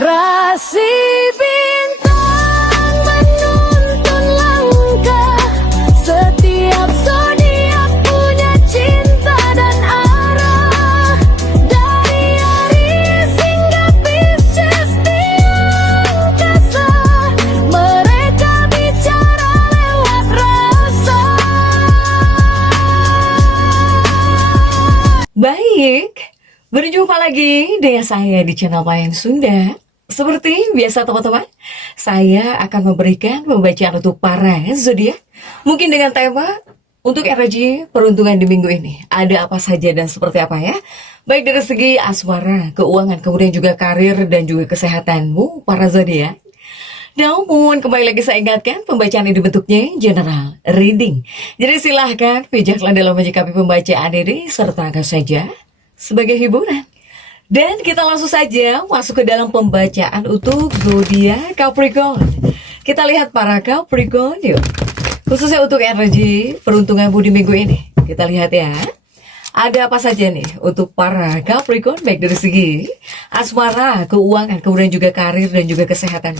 Rasi bintang menuntun langkah, setiap zodiak punya cinta dan arah. Dari Aries hingga Pisces di angkasa, mereka bicara lewat rasa. Baik, berjumpa lagi dengan saya di channel Mayan Sunda. Seperti biasa teman-teman, saya akan memberikan pembacaan untuk para zodiak. Mungkin dengan tema untuk energi peruntungan di minggu ini. Ada apa saja dan seperti apa ya? Baik dari segi asmara, keuangan, kemudian juga karir dan juga kesehatanmu para zodiak. Namun kembali lagi saya ingatkan pembacaan ini bentuknya general reading. Jadi silahkan bijaklah dalam menyikapi pembacaan ini serta anggap saja sebagai hiburan. Dan kita langsung saja masuk ke dalam pembacaan untuk zodiak Capricorn. Kita lihat para Capricorn yuk. Khususnya untuk energi peruntunganmu di minggu ini. Kita lihat ya. Ada apa saja nih untuk para Capricorn baik dari segi asmara, keuangan, kemudian juga karir dan juga kesehatan.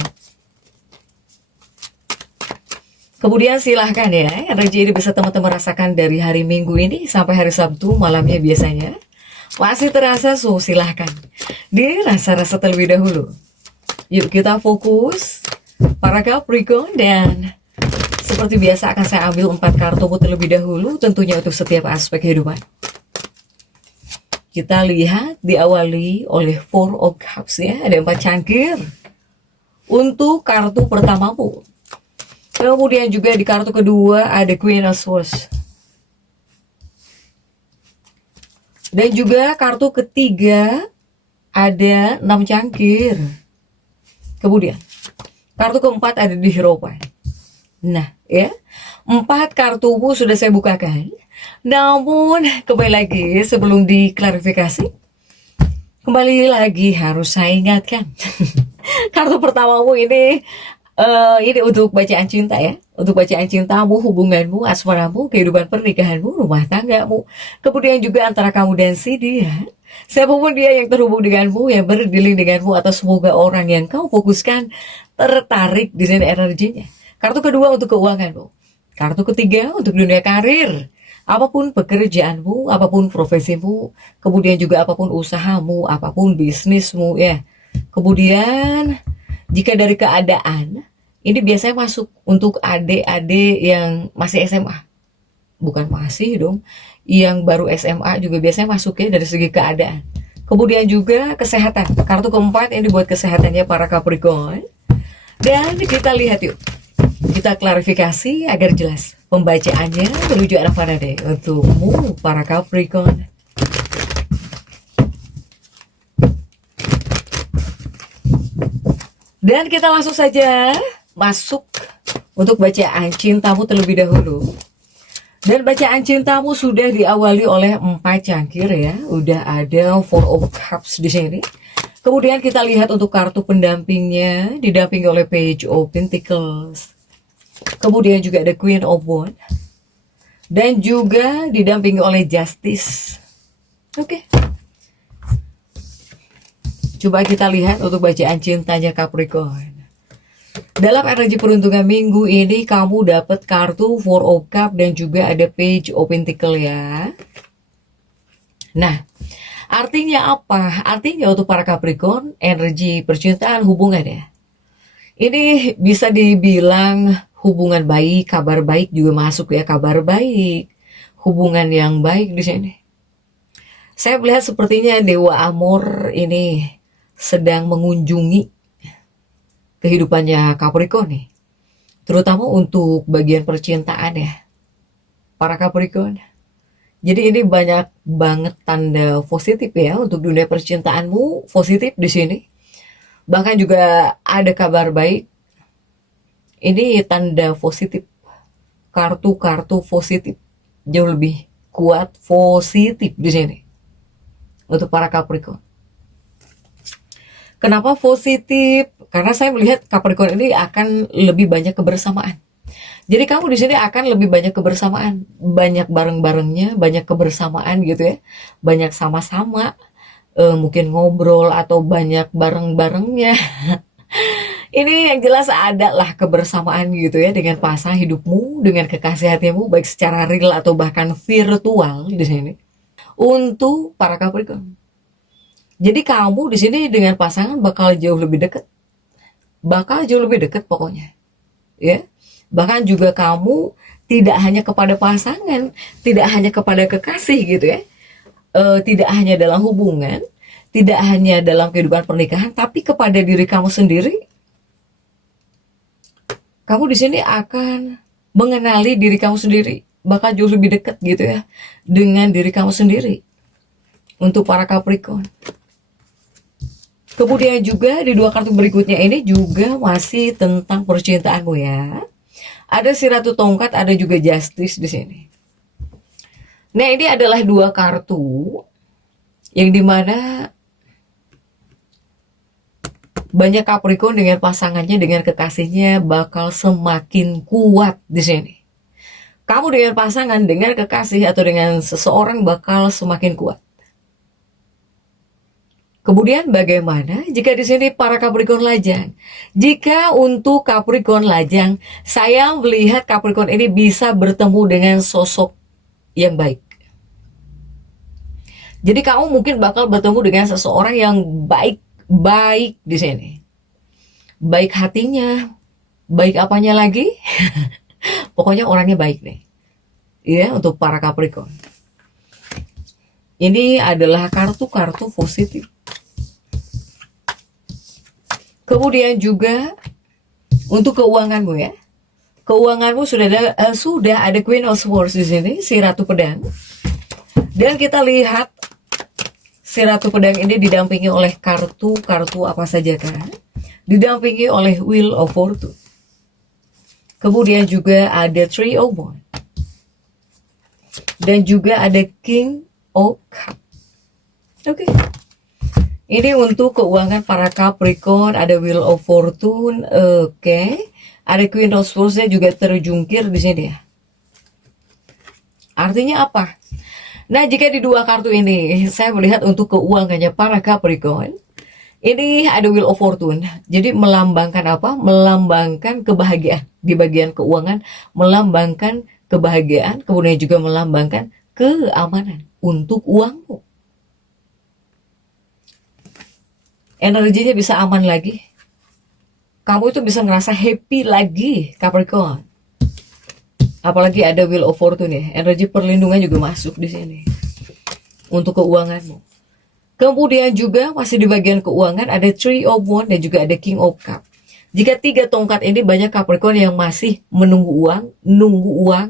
Kemudian silahkan ya, energi ini bisa teman-teman rasakan dari hari Minggu ini sampai hari Sabtu malamnya biasanya. Masih terasa, so silahkan dirasa-rasa terlebih dahulu. Yuk kita fokus para Capricorn dan seperti biasa akan saya ambil 4 kartu terlebih dahulu tentunya untuk setiap aspek kehidupan. Kita lihat diawali oleh Four of Cups ya, ada 4 cangkir untuk kartu pertamamu. Kemudian juga di kartu kedua ada Queen of Swords. Dan juga kartu ketiga ada 6 cangkir. Kemudian kartu keempat ada di Hierophant. Nah ya, 4 kartumu sudah saya bukakan. Namun kembali lagi sebelum diklarifikasi, kembali lagi harus saya ingatkan. Kartu pertamamu ini untuk bacaan cinta ya. Untuk bacaan cintamu, hubunganmu, asmaramu, kehidupan pernikahanmu, rumah tanggamu. Kemudian juga antara kamu dan si dia. Siapapun dia yang terhubung denganmu, yang berdealing denganmu, atau semoga orang yang kau fokuskan tertarik di sini energinya. Kartu kedua untuk keuanganmu. Kartu ketiga untuk dunia karir. Apapun pekerjaanmu, apapun profesimu, kemudian juga apapun usahamu, apapun bisnismu ya. Kemudian jika dari keadaan, ini biasanya masuk untuk adik-adik yang masih SMA. Bukan masih dong, yang baru SMA juga biasanya masuk ya dari segi keadaan. Kemudian juga kesehatan. Kartu keempat ini buat kesehatannya para Capricorn. Dan kita lihat yuk. Kita klarifikasi agar jelas pembacaannya menuju arah mana deh untukmu para Capricorn. Dan kita langsung saja masuk untuk bacaan cintamu terlebih dahulu. Dan bacaan cintamu sudah diawali oleh 4 cangkir ya. Udah ada Four of Cups di sini. Kemudian kita lihat untuk kartu pendampingnya didampingi oleh Page of Pentacles. Kemudian juga ada Queen of Wands. Dan juga didampingi oleh Justice. Oke. Coba kita lihat untuk bacaan cintanya Capricorn. Dalam energi peruntungan minggu ini kamu dapat kartu Four of Cups dan juga ada Page of Pentacles ya. Nah, artinya apa? Artinya untuk para Capricorn, energi percintaan hubungan ya. Ini bisa dibilang hubungan baik, kabar baik juga masuk ya, kabar baik, hubungan yang baik di sini. Saya melihat sepertinya Dewa Amor ini sedang mengunjungi kehidupannya Capricorn nih, terutama untuk bagian percintaan ya, para Capricorn. Jadi ini banyak banget tanda positif ya untuk dunia percintaanmu, positif di sini. Bahkan juga ada kabar baik. Ini tanda positif, kartu-kartu positif jauh lebih kuat positif di sini untuk para Capricorn. Kenapa positif? Karena saya melihat Capricorn ini akan lebih banyak kebersamaan. Jadi kamu di sini akan lebih banyak kebersamaan, banyak bareng-barengnya, banyak kebersamaan gitu ya, banyak sama-sama, mungkin ngobrol atau banyak bareng-barengnya. Ini yang jelas ada lah kebersamaan gitu ya dengan pasangan hidupmu, dengan kekasih hatimu, baik secara real atau bahkan virtual di sini. Untuk para Capricorn. Jadi kamu di sini dengan pasangan bakal jauh lebih dekat. Bakal jauh lebih dekat pokoknya. Ya. Bahkan juga kamu tidak hanya kepada pasangan, tidak hanya kepada kekasih gitu ya. Tidak hanya dalam hubungan, tidak hanya dalam kehidupan pernikahan, tapi kepada diri kamu sendiri. Kamu di sini akan mengenali diri kamu sendiri, bakal jauh lebih dekat gitu ya dengan diri kamu sendiri. Untuk para Capricorn. Kemudian juga di dua kartu berikutnya ini juga masih tentang percintaanmu ya. Ada si Ratu Tongkat, ada juga Justice di sini. Nah, ini adalah dua kartu yang dimana banyak Capricorn dengan pasangannya, dengan kekasihnya bakal semakin kuat di sini. Kamu dengan pasangan, dengan kekasih atau dengan seseorang bakal semakin kuat. Kemudian bagaimana jika di sini para Capricorn lajang? Jika untuk Capricorn lajang, saya melihat Capricorn ini bisa bertemu dengan sosok yang baik. Jadi kamu mungkin bakal bertemu dengan seseorang yang baik di sini. Baik hatinya, baik apanya lagi? Pokoknya orangnya baik nih. Ya, untuk para Capricorn. Ini adalah kartu-kartu positif. Kemudian juga untuk keuanganmu ya. Keuanganmu sudah ada Queen of Swords di sini, si Ratu Pedang. Dan kita lihat si Ratu Pedang ini didampingi oleh kartu-kartu apa saja kan? Didampingi oleh Wheel of Fortune. Kemudian juga ada Three of Wands. Dan juga ada King of Cups. Oke. Ini untuk keuangan para Capricorn, ada Wheel of Fortune, oke. Ada Queen of Swords juga terjungkir di sini ya. Artinya apa? Nah, jika di dua kartu ini saya melihat untuk keuangannya para Capricorn, ini ada Wheel of Fortune. Jadi melambangkan apa? Melambangkan kebahagiaan di bagian keuangan, melambangkan kebahagiaan, kemudian juga melambangkan keamanan untuk uangmu. Energinya bisa aman lagi. Kamu itu bisa ngerasa happy lagi, Capricorn. Apalagi ada Wheel of Fortune ya. Energi perlindungan juga masuk di sini. Untuk keuanganmu. Kemudian juga masih di bagian keuangan ada Three of Wands dan juga ada King of Cups. Jika tiga tongkat ini banyak Capricorn yang masih menunggu uang,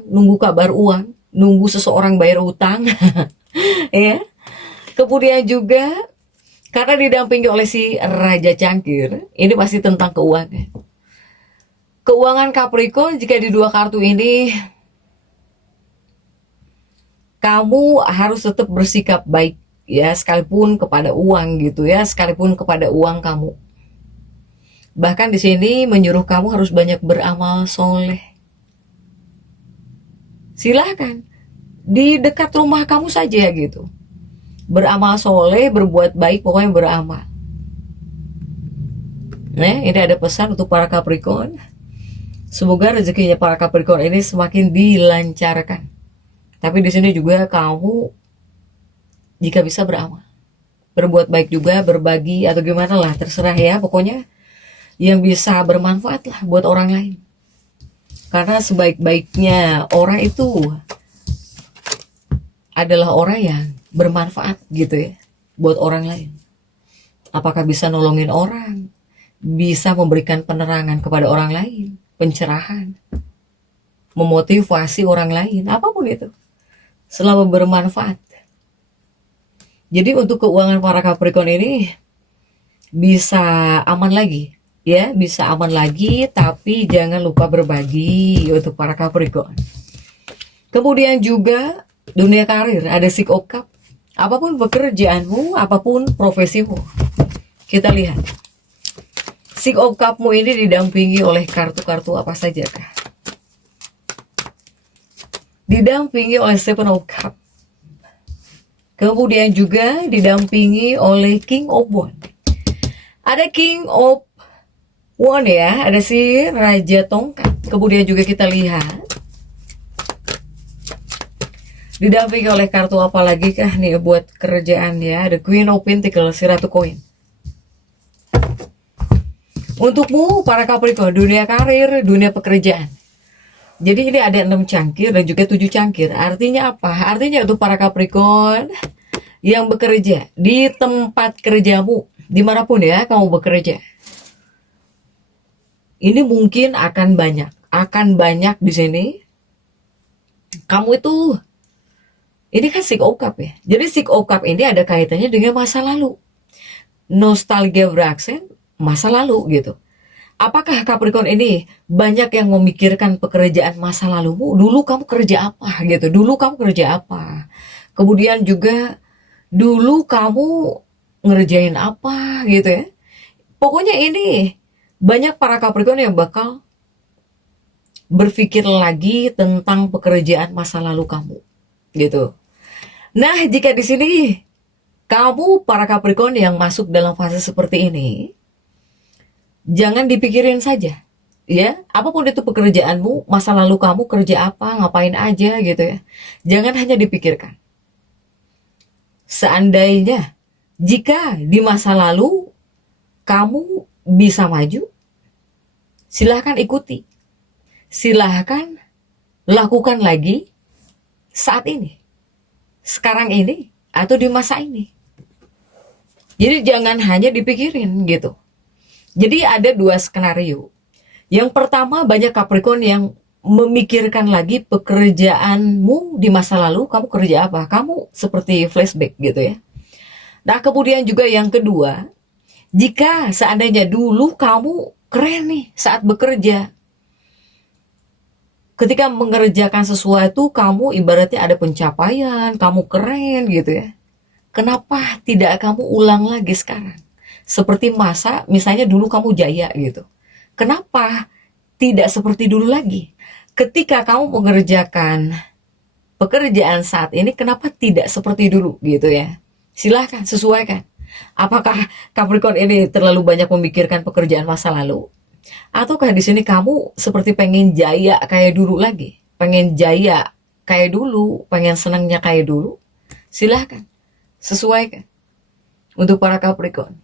nunggu kabar uang, nunggu seseorang bayar utang. Ya. Kemudian juga karena didampingi oleh si Raja Cangkir, ini masih tentang keuangan. Keuangan Capricorn jika di dua kartu ini, kamu harus tetap bersikap baik ya, sekalipun kepada uang gitu ya, sekalipun kepada uang kamu. Bahkan di sini menyuruh kamu harus banyak beramal soleh. Silahkan di dekat rumah kamu saja gitu. Beramal soleh, berbuat baik, pokoknya beramal. Nah, ini ada pesan untuk para Capricorn. Semoga rezekinya para Capricorn ini semakin dilancarkan. Tapi di sini juga kamu jika bisa beramal, berbuat baik juga, berbagi atau gimana lah, terserah ya. Pokoknya yang bisa bermanfaat lah buat orang lain. Karena sebaik-baiknya orang itu adalah orang yang bermanfaat gitu ya buat orang lain. Apakah bisa nolongin orang, bisa memberikan penerangan kepada orang lain, pencerahan, memotivasi orang lain, apapun itu, selama bermanfaat. Jadi untuk keuangan para Capricorn ini bisa aman lagi ya, bisa aman lagi, tapi jangan lupa berbagi untuk para Capricorn. Kemudian juga dunia karir ada Six of Cups. Apapun pekerjaanmu, apapun profesimu, kita lihat Six of Cups-mu ini didampingi oleh kartu-kartu apa saja kah? Didampingi oleh Seven of Cups, Kemudian juga didampingi oleh King of Wands. Ada King of Wands ya, ada si Raja Tongkat. Kemudian juga kita lihat didampingi oleh kartu apa lagi kah nih buat kerjaan ya. Ada Queen of Pentacles, si Ratu Koin. Untukmu para Capricorn, dunia karir, dunia pekerjaan. Jadi ini ada 6 cangkir dan juga 7 cangkir. Artinya apa? Artinya untuk para Capricorn yang bekerja di tempat kerjamu, dimanapun ya kamu bekerja, ini mungkin akan banyak di sini. Kamu itu, ini kan Six of Cups ya. Jadi Six of Cups ini ada kaitannya dengan masa lalu. Nostalgia beraksi masa lalu gitu. Apakah Capricorn ini banyak yang memikirkan pekerjaan masa lalumu? Dulu kamu kerja apa gitu? Dulu kamu kerja apa? Kemudian juga dulu kamu ngerjain apa gitu ya? Pokoknya ini banyak para Capricorn yang bakal berpikir lagi tentang pekerjaan masa lalu kamu gitu. Nah, jika di sini kamu para Capricorn yang masuk dalam fase seperti ini, jangan dipikirin saja, ya. Apapun itu pekerjaanmu, masa lalu kamu kerja apa, ngapain aja gitu ya. Jangan hanya dipikirkan. Seandainya, jika di masa lalu kamu bisa maju, silahkan ikuti. Silahkan lakukan lagi saat ini, sekarang ini, atau di masa ini. Jadi jangan hanya dipikirin gitu. Jadi ada 2 skenario. Yang pertama, banyak Capricorn yang memikirkan lagi pekerjaanmu di masa lalu, kamu kerja apa? Kamu seperti flashback gitu ya. Nah, kemudian juga yang kedua, jika seandainya dulu kamu keren nih saat bekerja. Ketika mengerjakan sesuatu, kamu ibaratnya ada pencapaian, kamu keren gitu ya. Kenapa tidak kamu ulang lagi sekarang? Seperti masa misalnya dulu kamu jaya gitu. Kenapa tidak seperti dulu lagi? Ketika kamu mengerjakan pekerjaan saat ini, kenapa tidak seperti dulu gitu ya? Silahkan sesuaikan. Apakah Capricorn ini terlalu banyak memikirkan pekerjaan masa lalu? Ataukah di sini kamu seperti pengen jaya kayak dulu lagi? Pengen jaya kayak dulu, pengen senangnya kayak dulu? Silahkan sesuaikan untuk para Capricorn.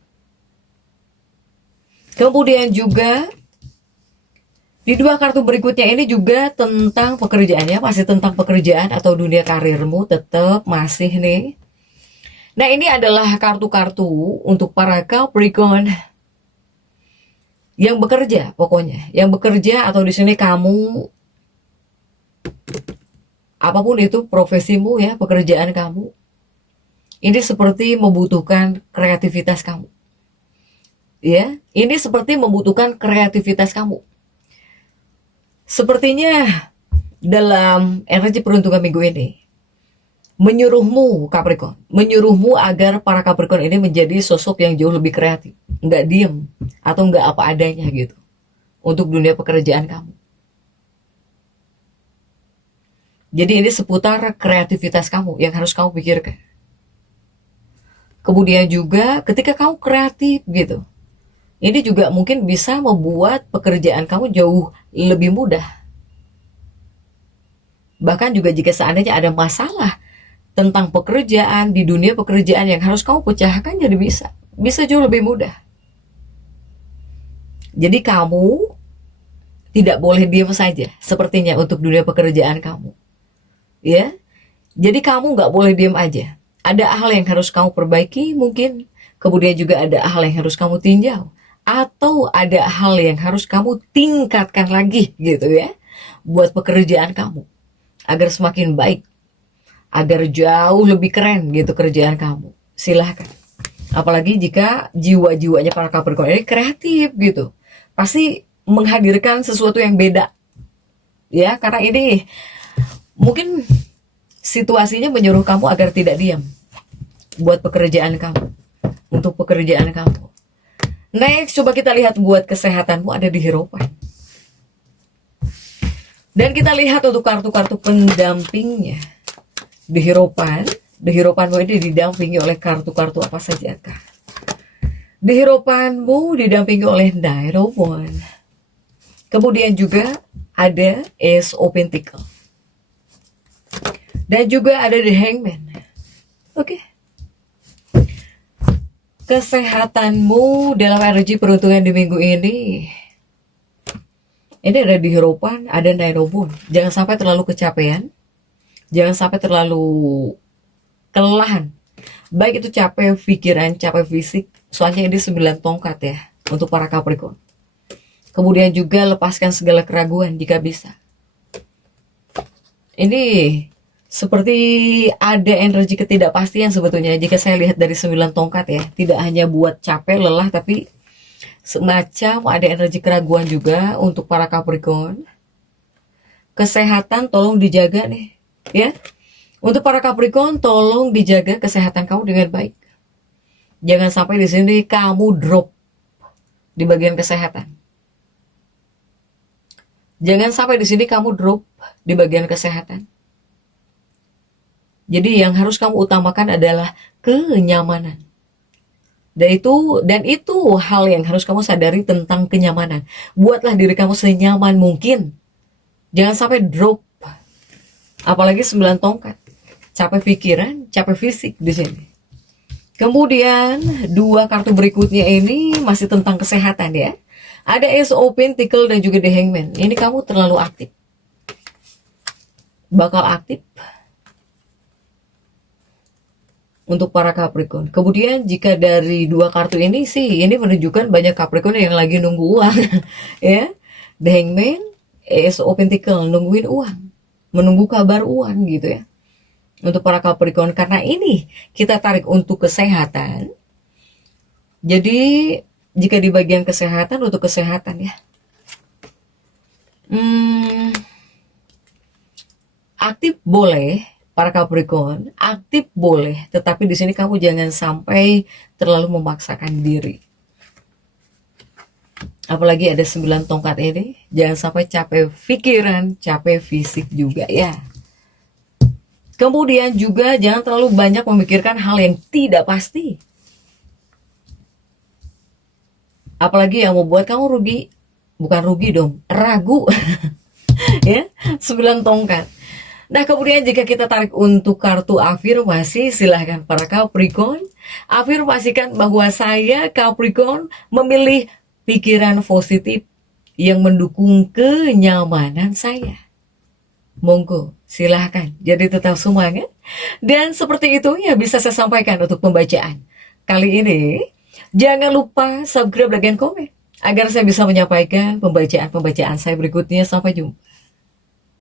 Kemudian juga di 2 kartu berikutnya ini juga tentang pekerjaannya, masih tentang pekerjaan atau dunia karirmu, tetap masih nih. Nah, ini adalah kartu-kartu untuk para Capricorn yang bekerja, pokoknya yang bekerja atau di sini kamu, apapun itu profesimu ya, pekerjaan kamu, ini seperti membutuhkan kreativitas kamu. Ya, ini seperti membutuhkan kreativitas kamu. Sepertinya dalam energi peruntungan minggu ini, menyuruhmu Capricorn, menyuruhmu agar para Capricorn ini menjadi sosok yang jauh lebih kreatif, nggak diem atau nggak apa adanya gitu untuk dunia pekerjaan kamu. Jadi ini seputar kreativitas kamu yang harus kamu pikirkan. Kemudian juga ketika kamu kreatif gitu, ini juga mungkin bisa membuat pekerjaan kamu jauh lebih mudah. Bahkan juga jika seandainya ada masalah tentang pekerjaan, di dunia pekerjaan yang harus kamu pecahkan, jadi bisa jauh lebih mudah. Jadi kamu tidak boleh diam saja sepertinya untuk dunia pekerjaan kamu. Ya, jadi kamu nggak boleh diam aja. Ada hal yang harus kamu perbaiki mungkin, kemudian juga ada hal yang harus kamu tinjau, atau ada hal yang harus kamu tingkatkan lagi gitu ya, buat pekerjaan kamu agar semakin baik, agar jauh lebih keren gitu kerjaan kamu. Silahkan. Apalagi jika jiwa-jiwanya para Capricorn ini kreatif gitu, pasti menghadirkan sesuatu yang beda ya, karena ini mungkin situasinya menyuruh kamu agar tidak diam buat pekerjaan kamu, untuk pekerjaan kamu. Next, coba kita lihat buat kesehatanmu, ada di Hierophant. Dan kita lihat untuk kartu-kartu pendampingnya di Hierophant. Dehiropanmu ini didampingi oleh kartu-kartu apa saja kah? Dehiropanmu didampingi oleh Knight of Wands. Kemudian juga ada Ace of Pentacles. Dan juga ada The Hangman. Oke. Kesehatanmu dalam energi peruntungan di minggu ini. Ini ada Dehiropan, ada Knight of Wands. Jangan sampai terlalu kecapean. Jangan sampai terlalu kelelahan. Baik itu capek pikiran, capek fisik. Soalnya ini 9 tongkat ya untuk para Capricorn. Kemudian juga lepaskan segala keraguan jika bisa. Ini seperti ada energi ketidakpastian sebetulnya jika saya lihat dari 9 tongkat ya. Tidak hanya buat capek, lelah, tapi semacam ada energi keraguan juga untuk para Capricorn. Kesehatan tolong dijaga nih ya. Untuk para Capricorn tolong dijaga kesehatan kamu dengan baik. Jangan sampai di sini kamu drop di bagian kesehatan. Jangan sampai di sini kamu drop di bagian kesehatan. Jadi yang harus kamu utamakan adalah kenyamanan. Dan itu hal yang harus kamu sadari tentang kenyamanan. Buatlah diri kamu senyaman mungkin. Jangan sampai drop. Apalagi 9 tongkat. Capek pikiran, capek fisik di sini. Kemudian 2 kartu berikutnya ini masih tentang kesehatan ya. Ada Ace of Pentacles dan juga The Hangman. Ini kamu terlalu aktif. Bakal aktif untuk para Capricorn. Kemudian jika dari 2 kartu ini sih, ini menunjukkan banyak Capricorn yang lagi nunggu uang. Ya, The Hangman, Ace of Pentacles, nungguin uang. Menunggu kabar uang gitu ya. Untuk para Capricorn. Karena ini kita tarik untuk kesehatan. Jadi jika di bagian kesehatan, untuk kesehatan ya. Aktif boleh, para Capricorn, aktif boleh, tetapi di sini kamu jangan sampai terlalu memaksakan diri. Apalagi ada 9 tongkat ini, jangan sampai capek pikiran, capek fisik juga ya. Kemudian juga jangan terlalu banyak memikirkan hal yang tidak pasti. Apalagi yang membuat kamu rugi, bukan rugi dong, ragu. Ya, 9 tongkat. Nah, kemudian jika kita tarik untuk kartu afirmasi, silahkan para Capricorn, afirmasikan bahwa saya Capricorn memilih pikiran positif yang mendukung kenyamanan saya. Monggo, silahkan. Jadi tetap semangat. Dan seperti itu ya bisa saya sampaikan untuk pembacaan kali ini. Jangan lupa subscribe, like, dan komen agar saya bisa menyampaikan pembacaan-pembacaan saya berikutnya. Sampai jumpa.